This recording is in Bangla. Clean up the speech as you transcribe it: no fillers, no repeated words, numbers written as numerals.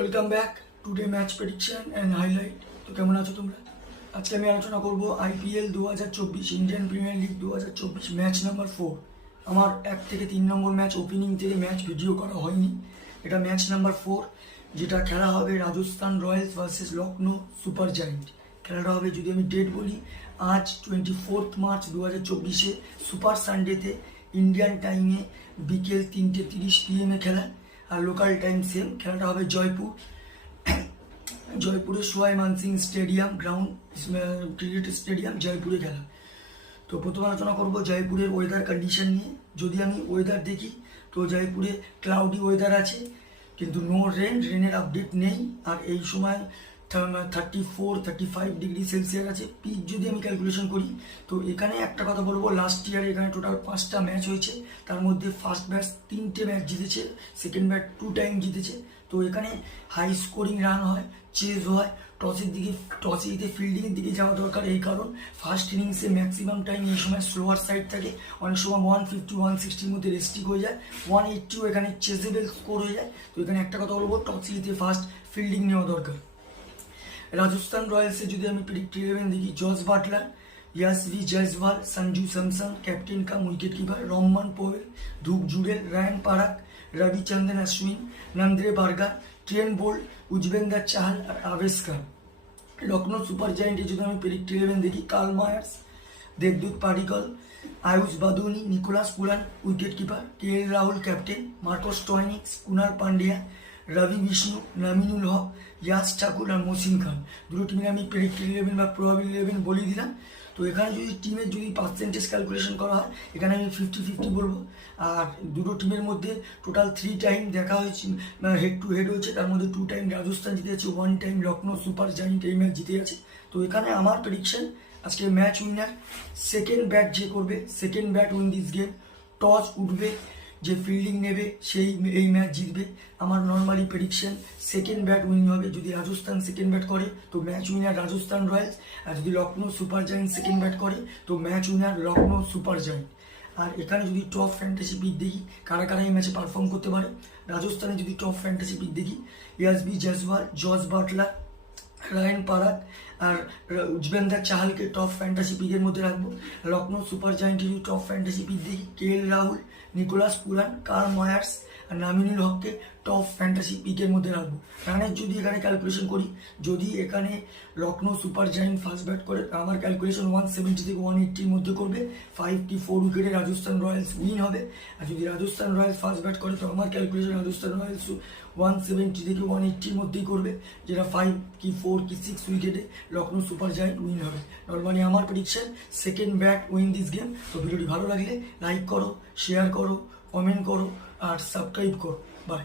Welcome back today match prediction and highlight. তো কেমন আছো তোমরা? আজকে আমি আলোচনা করব IPL 2024 Indian premier league 2024 match number 4। আমার 1 থেকে 3 নম্বর ম্যাচ ওপেনিং থেকে ম্যাচ ভিডিও করা হয়নি। এটা ম্যাচ নাম্বার 4, যেটা খেলা হবে Rajasthan Royals versus Lucknow Super giant. খেলাটা হবে, যদি আমি ডেট বলি, আজ 24 মার্চ 2024 সুপার সানডেতে ইন্ডিয়ান টাইমে বিকেল 3:30 PM খেলা। আর লোকাল টাইম সেম। খেলাটা হবে জয়পুরের Sawai Mansingh stadium ground, cricket stadium জয়পুরে খেলা। তো প্রথম আলোচনা করব জয়পুরের ওয়েদার কন্ডিশন নিয়ে। যদি আমি ওয়েদার দেখি তো জয়পুরে ক্লাউডি ওয়েদার আছে, কিন্তু নো রেনের আপডেট নেই। আর এই সময় 34-35 ডিগ্রি সেলসিয়াস আছে। পিচ যদি আমি ক্যালকুলেশন করি তো এখানে একটা কথা বলবো, লাস্ট ইয়ারে এখানে টোটাল 5টা ম্যাচ হয়েছে, তার মধ্যে ফার্স্ট ব্যাট 3টে ম্যাচ জিতেছে, সেকেন্ড ব্যাট 2 টাইম জিতেছে। তো এখানে হাই স্কোরিং রান হয়, চেজ হয়, টসে জিতে ফিল্ডিংয়ের দিকে যাওয়া দরকার। এই কারণ ফার্স্ট ইনিংসে ম্যাক্সিমাম টাইম এই সময় স্লোয়ার সাইড থাকে, অনেক সময় 150-160-র মধ্যে রেস্ট্রিক হয়ে যায়, 180ও এখানে চেজেবল স্কোর হয়ে যায়। তো এখানে একটা কথা বলবো, টসে জিতে ফার্স্ট ফিল্ডিং নেওয়া দরকার। রাজস্থান রয়্যালসে যদি আমি প্রেডিক্ট 11 দেখি, Jos Buttler, Yashasvi Jaiswal, Sanju Samson captain cum wicket keeper, Rovman Powell, Dhruv Jurel, Riyan Parag, Ravichandran Ashwin, Nandre Burger, Trent Boult, Yuzvendra Chahal আর আবেশ খান। লখনৌ সুপার জায়েন্টে যদি আমি প্রেডিক্ট 11 দেখি, কার্ল মায়ার্স, দেবদূত Padikkal, Ayush Badoni, Nicholas Pooran wicket keeper, KL Rahul captain, Marcus Stoinis, Krunal Pandya, Ravi Bishnoi, Naveen ul Haq, Yash Thakur আর মসিন খান। দুটো টিমের আমি প্রেডিক্ট 11 বা প্রবাবল 11 বলে দিলাম। তো এখানে যদি টিমের যদি পার্সেন্টেজ ক্যালকুলেশন করা হয়, এখানে আমি 50-50 বলবো। আর দুটো টিমের মধ্যে টোটাল 3 টাইম দেখা হয়েছে, হেড টু হেড হয়েছে, তার মধ্যে 2 টাইম রাজস্থান জিতে আছে, 1 টাইম লখনৌ সুপার জায়েন্ট এই ম্যাচ জিতে আছে। তো এখানে আমার প্রেডিকশন, আজকে ম্যাচ উইনার সেকেন্ড ব্যাট যে করবে, second bat win this game. Toss উঠবে, যে ফিল্ডিং নেবে সেই এই ম্যাচ জিতবে। আমার normally prediction second bat win হবে। যদি রাজস্থান সেকেন্ড ব্যাট করে তো ম্যাচ উইনার রাজস্থান রয়্যালস, আর যদি Lucknow Super Giant second bat করে তো match winner Lucknow Super Giant. আর এখানে যদি টপ ফ্যান্টাসি পিক দেখি, কারা কারা এই ম্যাচে পারফর্ম করতে পারে, রাজস্থানে যদি টপ ফ্যান্টাসি পিক দেখি, ইয়াসভি জয়সওয়াল, জস বাটলার, রায়ান পারাক আর উজবেন্দ্র চাহালকে টপ ফ্যান্টাসি পিকের মধ্যে রাখবো। লখনৌ সুপার জায়েন্টে যদি টপ ফ্যান্টাসি পিক দেখি, KL Rahul, Nicholas Pooran, Kyle Mayers আর নামিনুল হককে টপ ফ্যান্টাসি পিকের মধ্যে রাখবো। রানের যদি এখানে ক্যালকুলেশন করি, যদি এখানে Lucknow Super giant first bat করে, আমার ক্যালকুলেশন 170 থেকে 180-র মধ্যে করবে, 5-4 উইকেটে রাজস্থান রয়্যালস উইন হবে। আর যদি রাজস্থান রয়্যালস ফার্স্ট ব্যাট করে তো আমার ক্যালকুলেশন রাজস্থান রয়্যালস 170 থেকে 180-র মধ্যেই করবে, যেটা 5-4-6 উইকেটে লখনৌ সুপার জায়েন্ট উইন হবে। নর্মালি আমার prediction second bat win this game. তো ভিডিওটি ভালো লাগলে লাইক করো, শেয়ার করো, কমেন্ট করো আর সাবস্ক্রাইব করো। বাই।